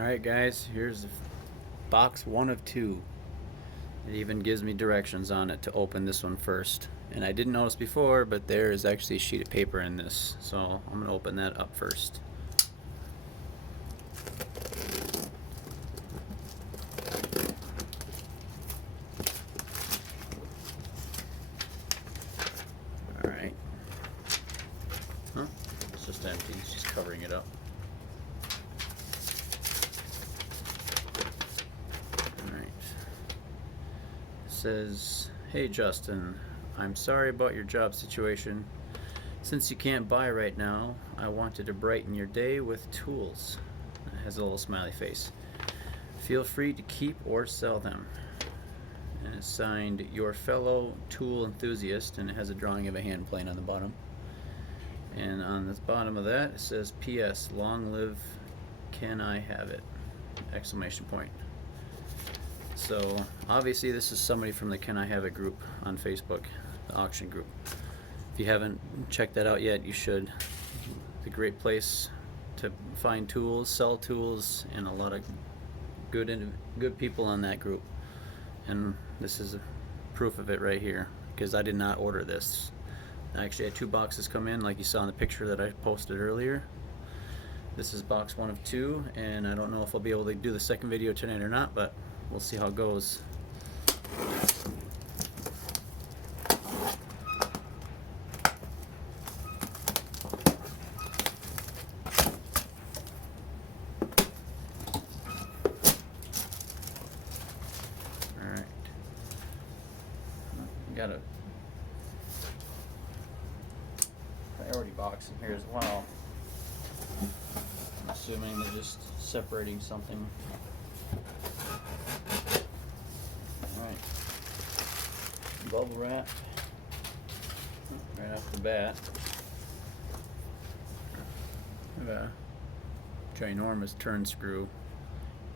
Alright guys, here's box 1 of 2. It even gives me directions on it to open this one first. And I didn't notice before, but there is actually a sheet of paper in this. So I'm going to open that up first. Alright. Huh? It's just empty, it's just covering it up. Says, "Hey Justin, I'm sorry about your job situation. Since you can't buy right now, I wanted to brighten your day with tools." It has a little smiley face. "Feel free to keep or sell them." And it's signed, "Your fellow tool enthusiast," and it has a drawing of a hand plane on the bottom. And on the bottom of that it says, "P.S. Long live can I have it!" Exclamation point. So obviously this is somebody from the Can I Have It group on Facebook, the auction group. If you haven't checked that out yet, you should. It's a great place to find tools, sell tools, and a lot of good people on that group. And this is proof of it right here, because I did not order this. I actually had 2 boxes come in, like you saw in the picture that I posted earlier. This is box 1 of 2, and I don't know if I'll be able to do the second video tonight or not, but we'll see how it goes. Alright. Got a priority box in here as well. I'm assuming they're just separating something. Alright, bubble wrap right off the bat. I have a ginormous turn screw.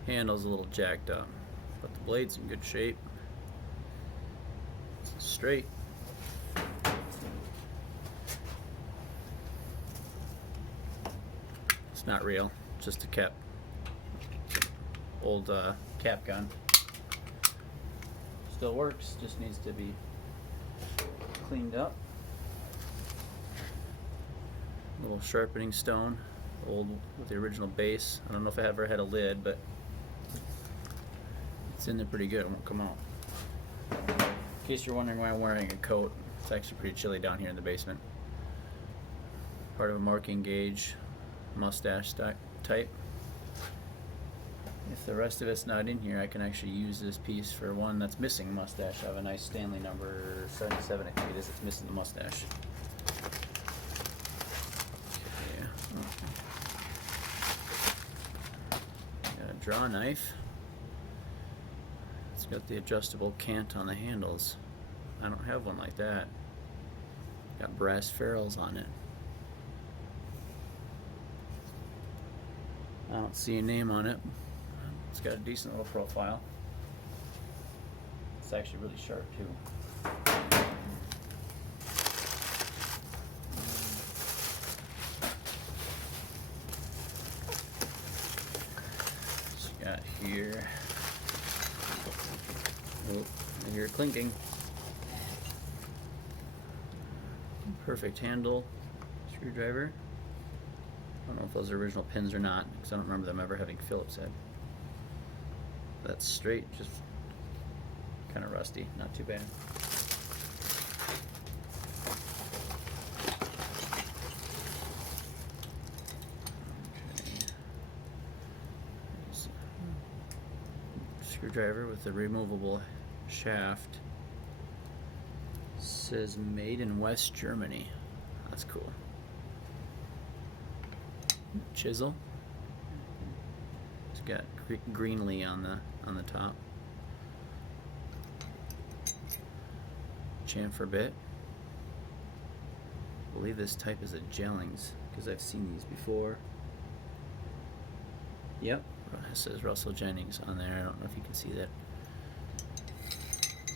Handle's a little jacked up, but the blade's in good shape. It's straight. It's not real, just a cap. Old cap gun. Still works, just needs to be cleaned up. Little sharpening stone, old with the original base. I don't know if I ever had a lid, but it's in there pretty good. It won't come out. In case you're wondering why I'm wearing a coat, it's actually pretty chilly down here in the basement. Part of a marking gauge, mustache type. If the rest of it's not in here, I can actually use this piece for one that's missing mustache. I have a nice Stanley number 77, I think it is, it's missing the mustache. Okay. Got a draw knife. It's got the adjustable cant on the handles. I don't have one like that. Got brass ferrules on it. I don't see a name on it. It's got a decent little profile. It's actually really sharp too. So you got here. Oh, I hear it clinking. Perfect handle screwdriver. I don't know if those are original pins or not, because I don't remember them ever having Phillips head. That's straight, just kind of rusty, not too bad. Okay. Screwdriver with the removable shaft. Says made in West Germany. That's cool. Chisel. It's got greenly on the top. Chamfer bit. I believe this type is a Jellings, because I've seen these before. Yep, it says Russell Jennings on there. I don't know if you can see that.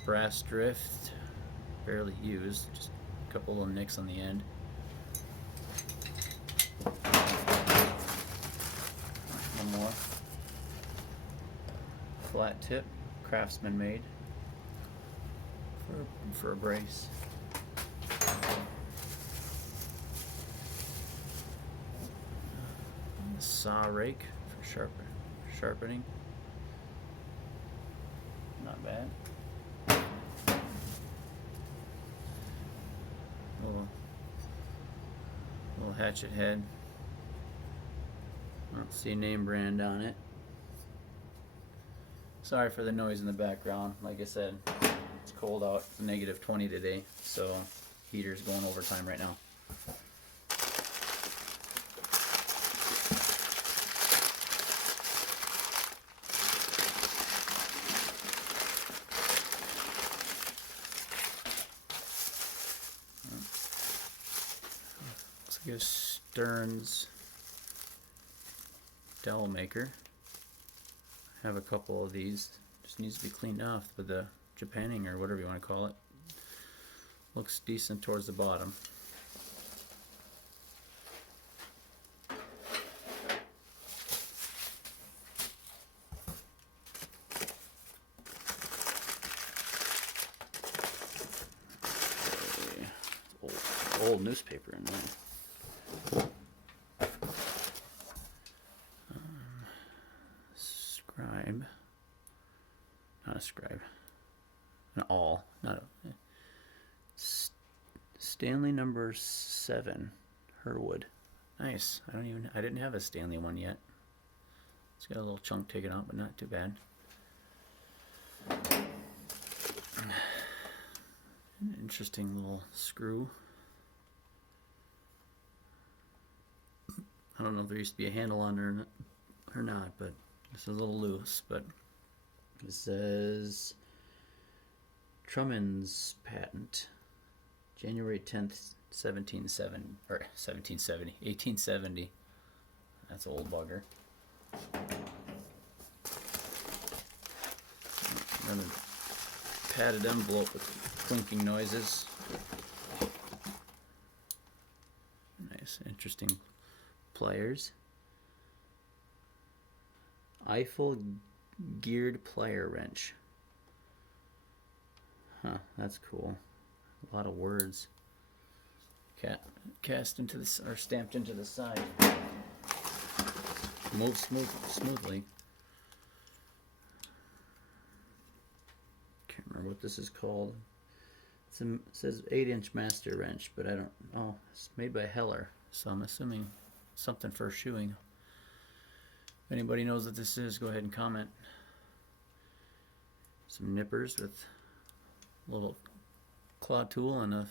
Brass drift, barely used, just a couple little nicks on the end. One more. flat tip, Craftsman made for a brace. Saw rake for sharpening. Not bad. Little hatchet head. I don't see a name brand on it. Sorry for the noise in the background. Like I said, it's cold out. It's -20 today, so heater's going overtime right now. Looks like a Stearns dowel maker. I have a couple of these. Just needs to be cleaned off with the Japanning or whatever you want to call it. Looks decent towards the bottom. Old newspaper in there. Scribe. Not a scribe. An awl. Not a. Stanley number 7. Herwood. Nice. I didn't have a Stanley one yet. It's got a little chunk taken out, but not too bad. An interesting little screw. I don't know if there used to be a handle on there or not, but this is a little loose. But it says Truman's patent, January 10th, 1870. That's an old bugger. Another padded envelope with clinking noises. Nice, interesting pliers. Eiffel geared plier wrench. Huh, that's cool. A lot of words. Cast into the or stamped into the side. Moves smoothly. Can't remember what this is called. It says 8-inch master wrench, but I don't. Oh, it's made by Heller, so I'm assuming something for shoeing. If anybody knows what this is, go ahead and comment. Some nippers with a little claw tool and a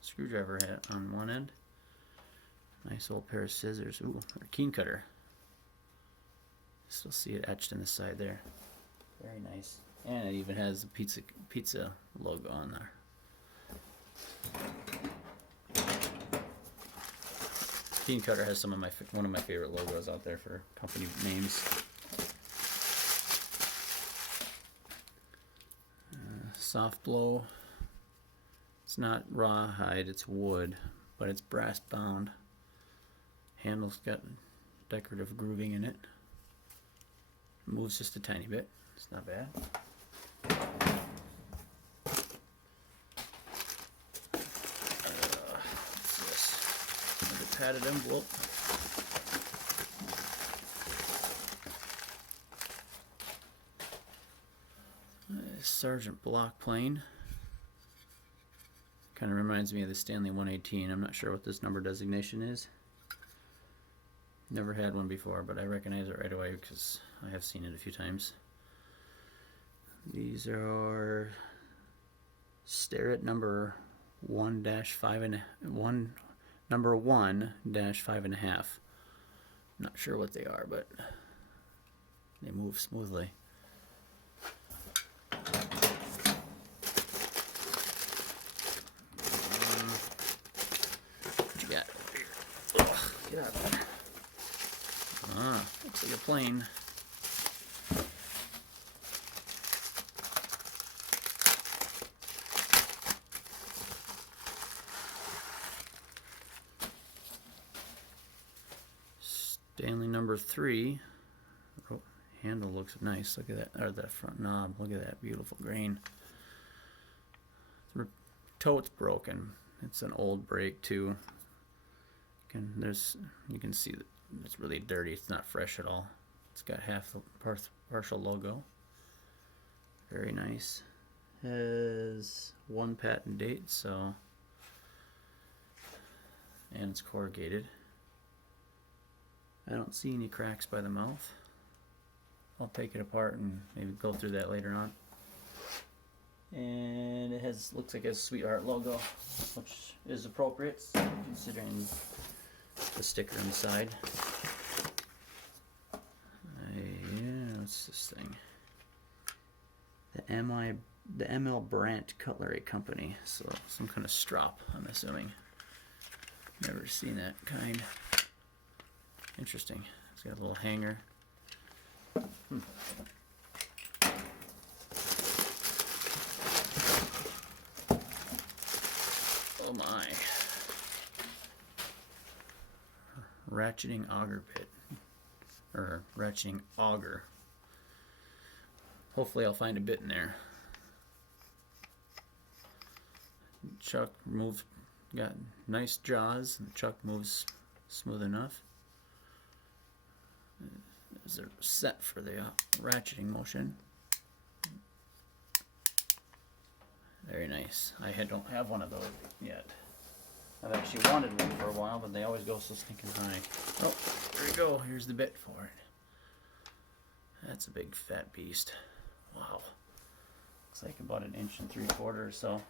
screwdriver head on one end. Nice old pair of scissors. Ooh, a keen cutter. Still see it etched in the side there. Very nice. And it even has the pizza logo on there. Keen Cutter has one of my favorite logos out there for company names. Soft blow. It's not rawhide, it's wood, but it's brass bound. Handle's got decorative grooving in it. Moves just a tiny bit. It's not bad. What's this? Another padded envelope. Sergeant block plane. Kind of reminds me of the Stanley 118. I'm not sure what this number designation is. Never had one before, but I recognize it right away because I have seen it a few times. These are Starrett number 1-5 number 1-5.5. Not sure what they are, but they move smoothly. What you got over here? Ugh, get out of there. Ah, looks like a plane. Stanley number 3, Handle looks nice. Look at that, or the front knob. Look at that beautiful grain. The tote's broken. It's an old brake too. You can see that it's really dirty. It's not fresh at all. It's got half the partial logo. Very nice. Has one patent date, so, and it's corrugated. I don't see any cracks by the mouth. I'll take it apart and maybe go through that later on. And it looks like it has a Sweetheart logo, which is appropriate considering the sticker on the side. Yeah, what's this thing? The ML Brandt Cutlery Company. So some kind of strop, I'm assuming. Never seen that kind. Interesting. It's got a little hanger. Oh my. Ratcheting auger bit. Or ratcheting auger. Hopefully I'll find a bit in there. Chuck moves, got nice jaws, and the chuck moves smooth enough. Is it set for the ratcheting motion? Very nice. I don't have one of those yet. I've actually wanted one for a while, but they always go so stinking high. Oh, there we go. Here's the bit for it. That's a big fat beast. Wow. Looks like about 1 3/4 or so.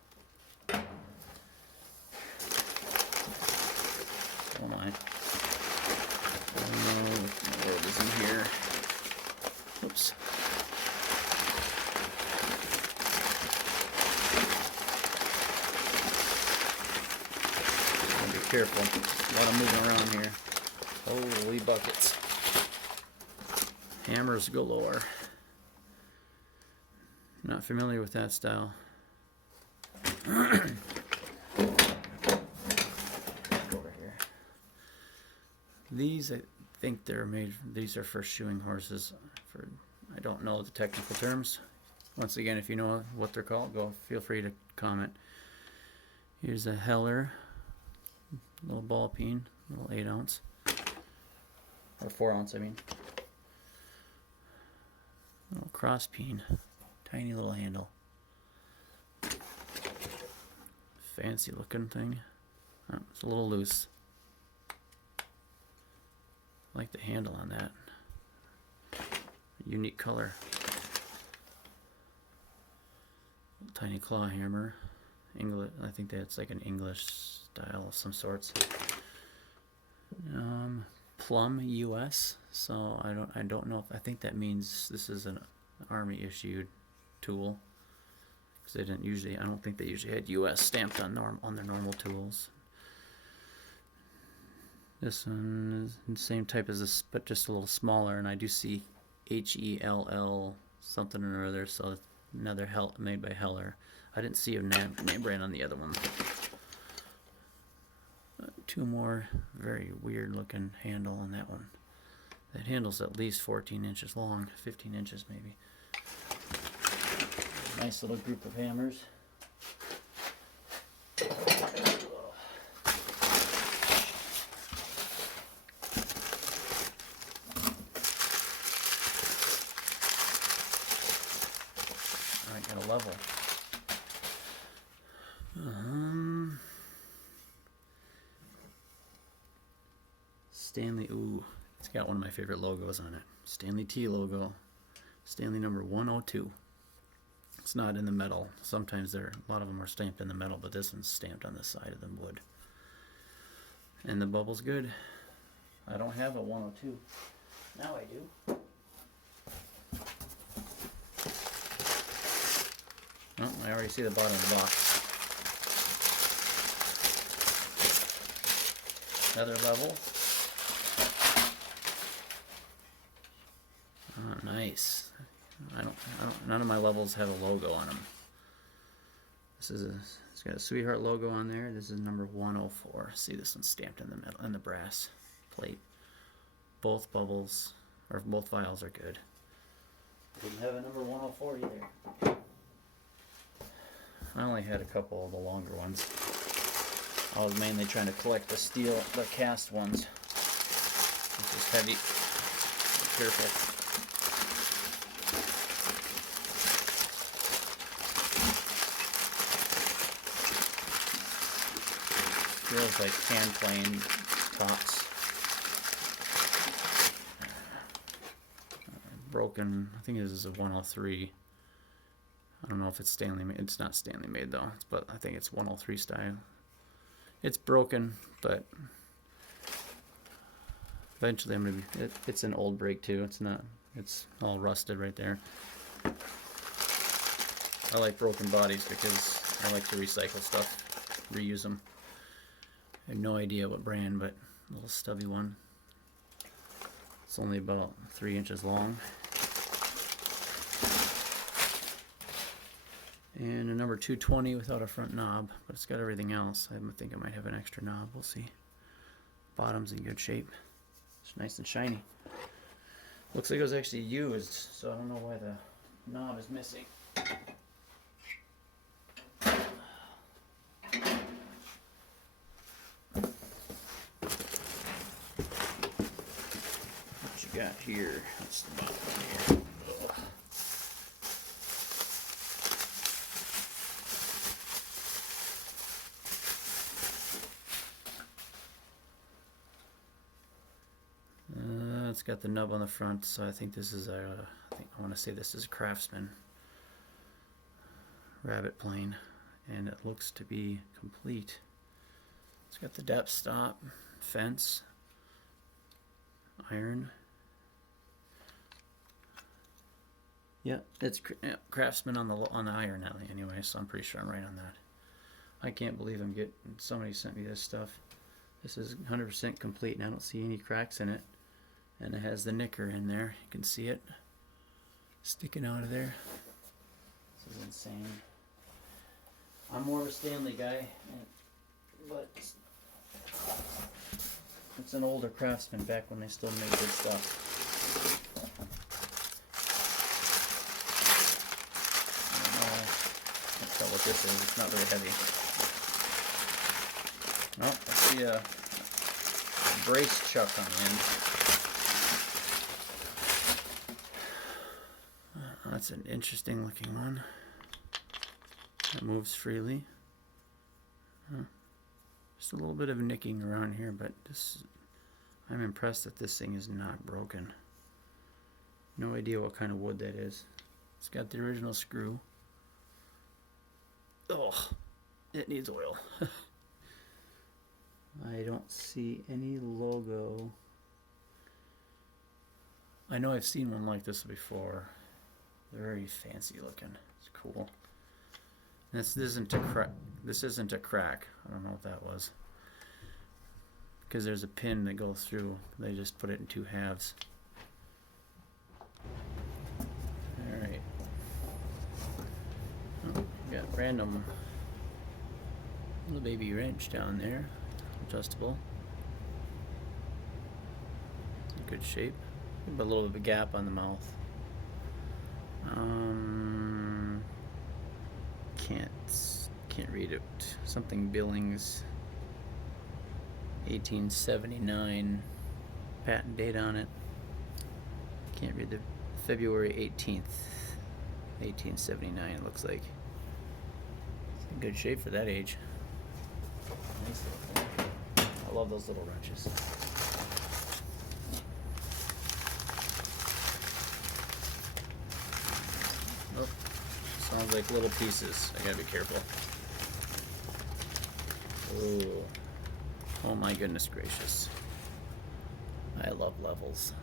Oh my. Oh, what world is in here? Oops. Gotta be careful. A lot of moving around here. Holy buckets. Hammers galore. Not familiar with that style. Over here. These, I think they're made. These are for shoeing horses. I don't know the technical terms. Once again, if you know what they're called, feel free to comment. Here's a Heller, little ball peen, little 8 ounce, or 4 ounce, I mean. Little cross peen, tiny little handle. Fancy looking thing. Oh, it's a little loose. I like the handle on that. Unique color. Tiny claw hammer. English. I think that's like an English style of some sorts. Plum U.S. So I don't know if I think that means this is an Army issued tool. Because they didn't usually. I don't think they usually had U.S. stamped on their normal tools. This one is the same type as this, but just a little smaller, and I do see HELL something or other, so another made by Heller. I didn't see a name brand on the other one. Two more very weird looking handle on that one. That handle's at least 14 inches long, 15 inches maybe. Nice little group of hammers. Got a level. Stanley, ooh, it's got one of my favorite logos on it. Stanley T logo. Stanley number 102. It's not in the metal. Sometimes a lot of them are stamped in the metal, but this one's stamped on the side of the wood. And the bubble's good. I don't have a 102. Now I do. Oh, I already see the bottom of the box. Another level. Oh, nice. None of my levels have a logo on them. It's got a Sweetheart logo on there. This is number 104. See, this one's stamped in the metal, in the brass plate. Both bubbles, or both vials are good. Didn't have a number 104 either. I only had a couple of the longer ones. I was mainly trying to collect the steel, the cast ones. This is heavy. Be careful. Feels like hand plane tops. Broken. I think this is a 103. I don't know if it's Stanley made. It's not Stanley made though, but I think it's 103 style. It's broken, but eventually I'm gonna be. It's an old brake too. It's not. It's all rusted right there. I like broken bodies because I like to recycle stuff, reuse them. I have no idea what brand, but a little stubby one. It's only about 3 inches long. And a number 220 without a front knob, but it's got everything else. I think I might have an extra knob. We'll see. Bottom's in good shape. It's nice and shiny. Looks like it was actually used, so I don't know why the knob is missing. What you got here? That's the bottom here. It's got the nub on the front, so I think this is a, I want to say this is Craftsman rabbit plane, and it looks to be complete. It's got the depth stop, fence, iron. Yeah, it's Craftsman on the iron alley anyway, so I'm pretty sure I'm right on that. I can't believe I'm getting, somebody sent me this stuff. This is 100% complete, and I don't see any cracks in it. And it has the knicker in there. You can see it sticking out of there. This is insane. I'm more of a Stanley guy, but it's an older Craftsman back when they still made good stuff. I can't tell what this is. It's not very heavy. Oh, I see a brace chuck on the end. That's an interesting looking one. That moves freely. Just a little bit of nicking around here, but I'm impressed that this thing is not broken. No idea what kind of wood that is. It's got the original screw. Oh, it needs oil. I don't see any logo. I know I've seen one like this before. Very fancy looking. It's cool. This isn't a crack. This isn't a crack. I don't know what that was. Because there's a pin that goes through. They just put it in 2 halves. All right. Oh, got random little baby wrench down there. Adjustable. In good shape. But a little bit of a gap on the mouth. Can't read it. Something Billings 1879 patent date on it. Can't read the February 18th 1879 it looks like. It's in good shape for that age. Nice little thing. I love those little wrenches. Oh, sounds like little pieces. I gotta be careful. Oh, oh my goodness gracious. I love levels.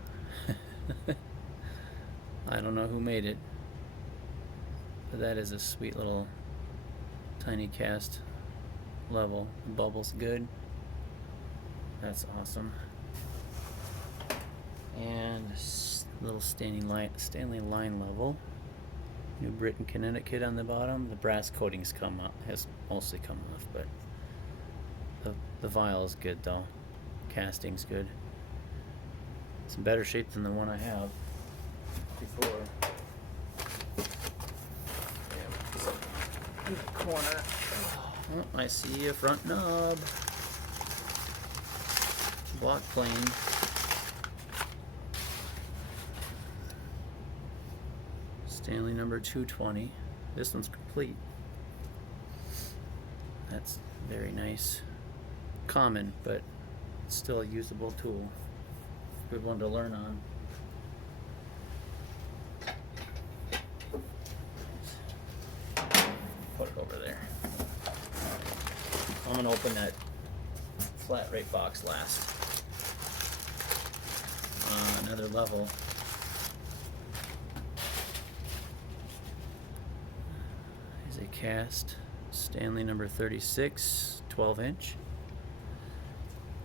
I don't know who made it, but that is a sweet little tiny cast level. The bubble's good. That's awesome. And little Stanley line level. New Britain, Connecticut on the bottom. The brass coatings has mostly come off, but the vial is good though. Casting's good. It's in better shape than the one I have before. In the corner. Oh, I see a front knob. Block plane. Stanley number 220. This one's complete. That's very nice. Common, but still a usable tool. Good one to learn on. Put it over there. I'm gonna open that flat rate box last. Another level. Is a cast Stanley number 36, 12-inch.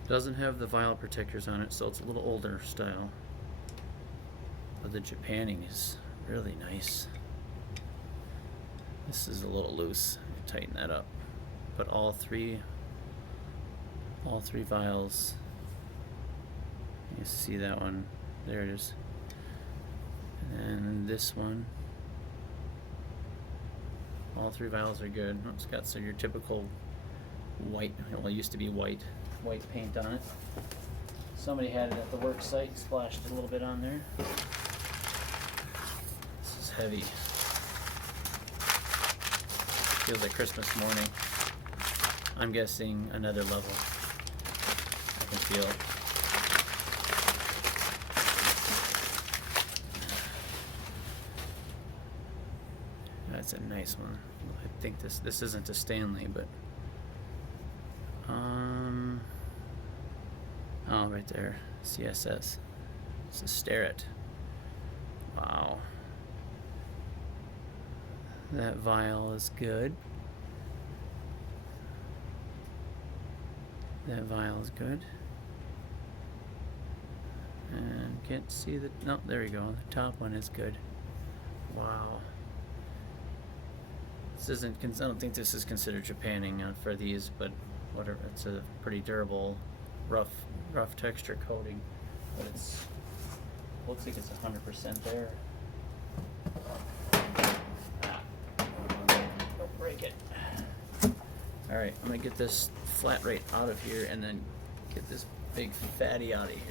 Doesn't have the vial protectors on it, so it's a little older style. But the Japanning is really nice. This is a little loose. Tighten that up. But all three vials. You see that one? There it is. And this one. All three vials are good. It's got your typical white. Well, it used to be white paint on it. Somebody had it at the work site, splashed a little bit on there. This is heavy. Feels like Christmas morning. I'm guessing another level. I can feel it. That's a nice one. I think this isn't a Stanley, but oh, right there, CSS. It's a Starrett. Wow. That vial is good. That vial is good. And can't see the, no, there we go. The top one is good. Wow. This isn't, I don't think this is considered Japanning for these, but whatever. It's a pretty durable, rough texture coating, but it's looks like it's 100% there. Don't break it. All right, I'm gonna get this flat rate out of here and then get this big fatty out of here.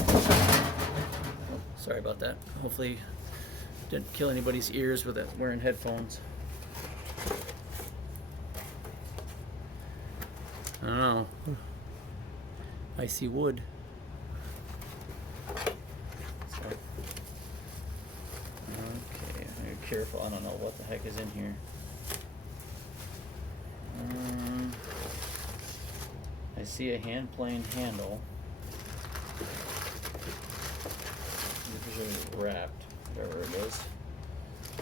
Oh, sorry about that. Hopefully didn't kill anybody's ears with it wearing headphones. I don't know. I see wood. So, okay, be careful. I don't know what the heck is in here. I see a hand plane handle. Usually wrapped, whatever it is.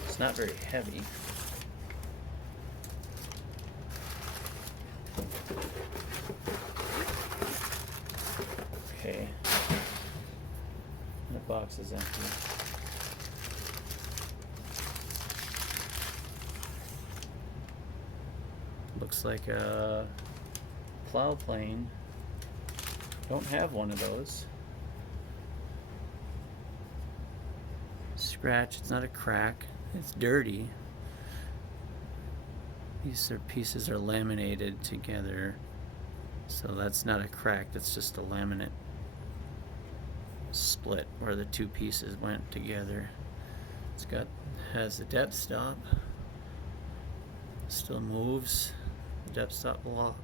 It's not very heavy. Okay. The box is empty. Looks like a plow plane. Don't have one of those. Scratch, it's not a crack. It's dirty. These pieces are laminated together. So that's not a crack, that's just a laminate split where the two pieces went together. Has the depth stop. Still moves. The depth stop lock.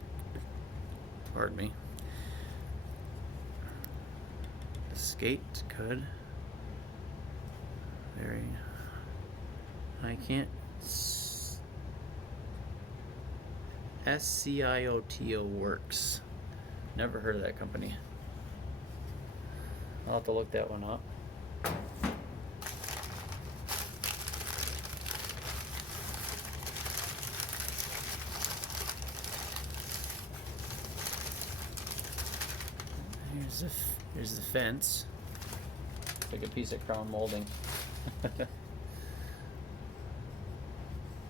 Pardon me. The skate, good. Very. I can't. SCIOTO Works. Never heard of that company. I'll have to look that one up. Here's the fence. Like a piece of crown molding.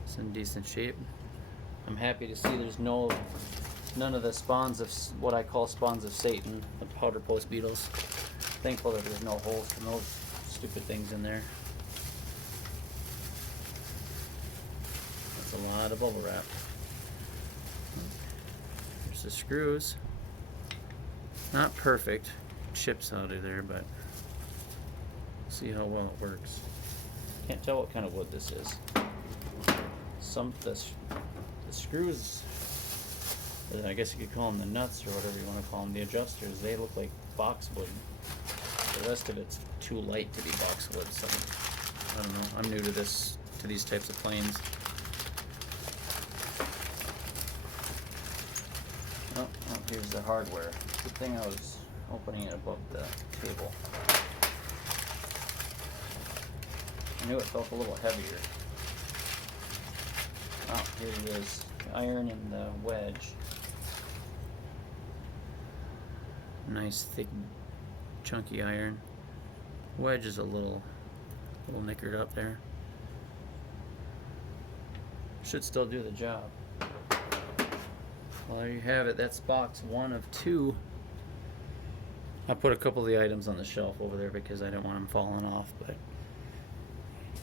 It's in decent shape. I'm happy to see there's none of the spawns of what I call spawns of Satan, the powder post beetles. Thankful that there's no holes from those stupid things in there. That's a lot of bubble wrap. There's the screws. Not perfect. Chips out of there, but see how well it works. Can't tell what kind of wood this is. The screws, I guess you could call them the nuts or whatever you want to call them, the adjusters, they look like boxwood. The rest of it's too light to be boxwood, so I don't know. I'm new to these types of planes. Oh, here's the hardware. Good thing I was opening it above the table. I knew it felt a little heavier. Oh, here it is. The iron and the wedge. Nice thick chunky iron. Wedge is a little nickered up there. Should still do the job. Well, there you have it. That's box 1 of 2. I put a couple of the items on the shelf over there because I didn't want them falling off, but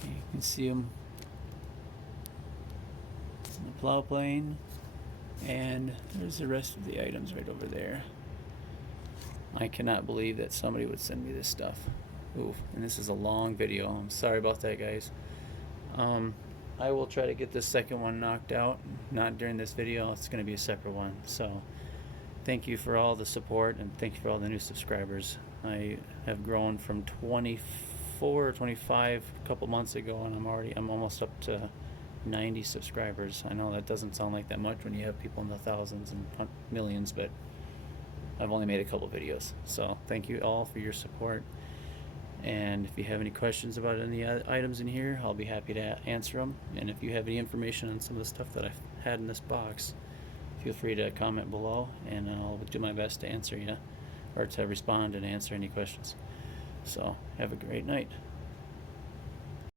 you can see them. It's in the plow plane, and there's the rest of the items right over there. I cannot believe that somebody would send me this stuff. Oof, and this is a long video. I'm sorry about that, guys. I will try to get this second one knocked out. Not during this video. It's going to be a separate one. So thank you for all the support, and thank you for all the new subscribers. I have grown from 24 or 25 a couple months ago, and I'm almost up to 90 subscribers. I know that doesn't sound like that much when you have people in the thousands and millions, but I've only made a couple videos. So thank you all for your support. And if you have any questions about any items in here, I'll be happy to answer them. And if you have any information on some of the stuff that I've had in this box, feel free to comment below, and I'll do my best to answer you, or to respond and answer any questions. So have a great night.